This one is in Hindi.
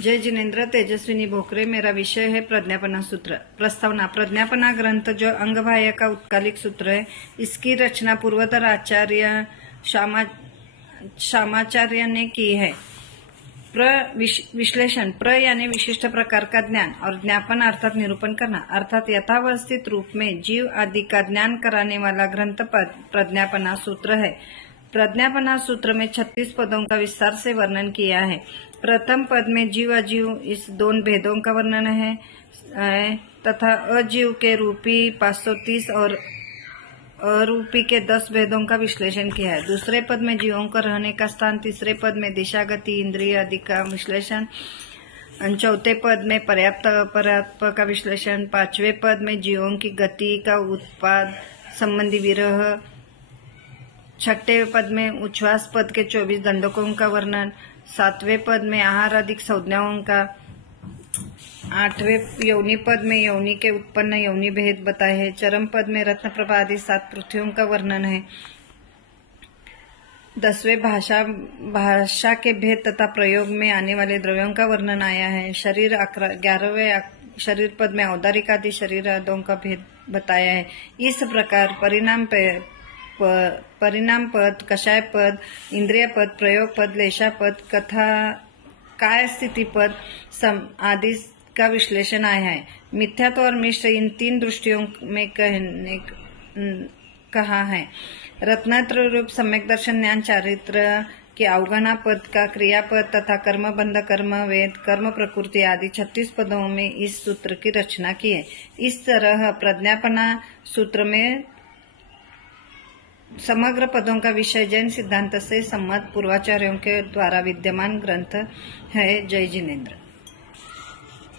जय जिनेन्द्र तेजस्विनी भोकरे। मेरा विषय है प्रज्ञापना सूत्र। प्रस्तावना। प्रज्ञापना ग्रंथ जो अंगबाह्य का उत्कालिक सूत्र है, इसकी रचना पूर्वोत्तर आचार्य श्यामाचार्य ने की है। विश्लेषण। प्र यानी विशिष्ट प्रकार का ज्ञान और ज्ञापन अर्थात निरूपण करना, अर्थात यथावस्थित रूप में जीव आदि का ज्ञान कराने वाला ग्रंथ प्रज्ञापना सूत्र है। प्रज्ञापना सूत्र में 36 पदों का विस्तार से वर्णन किया है। प्रथम पद में जीव अजीव इस दोनों भेदों का वर्णन है तथा अजीव के रूपी 530 और अरूपी के 10 भेदों का विश्लेषण किया है। दूसरे पद में जीवों का रहने का स्थान, तीसरे पद में दिशा गति इंद्रिय आदि का विश्लेषण, चौथे पद में पर्याप्त अपर्याप्त का विश्लेषण, पांचवें पद में जीवों की गति का उत्पाद संबंधी विरह, छठे पद में उच्छ्वास पद के 24 दंडकों का वर्णन, सातवें पद में आहार अधिक संज्ञाओं का, आठवें यौनी पद में यौनी के उत्पन्न यौनी भेद बताए हैं, चरम पद में रत्न प्रभा आदि 7 पृथ्वियों का वर्णन है, 10वें भाषा के भेद तथा प्रयोग में आने वाले द्रव्यों का वर्णन आया है। शरीर 11वें शरीर पद में औदारिक आदि शरीर आदों का भेद बताया है। इस प्रकार परिणाम पद, कषाय पद, इंद्रिय पद, प्रयोग पद, लेशा पद, कथा काय स्थिति पद आदि का विश्लेषण आया है। मिथ्यात्व और मिश्र इन 3 दृष्टियों में कहा है। रत्नात्र रूप सम्यक दर्शन ज्ञान चारित्र के अवगणा पद का क्रियापद तथा कर्मबंध कर्म वेद कर्म प्रकृति आदि 36 पदों में इस सूत्र की रचना की है। इस तरह प्रज्ञापना सूत्र में समग्र पदों का विषय जैन सिद्धांत से सम्मत पूर्वाचार्यों के द्वारा विद्यमान ग्रंथ है। जय जिनेन्द्र।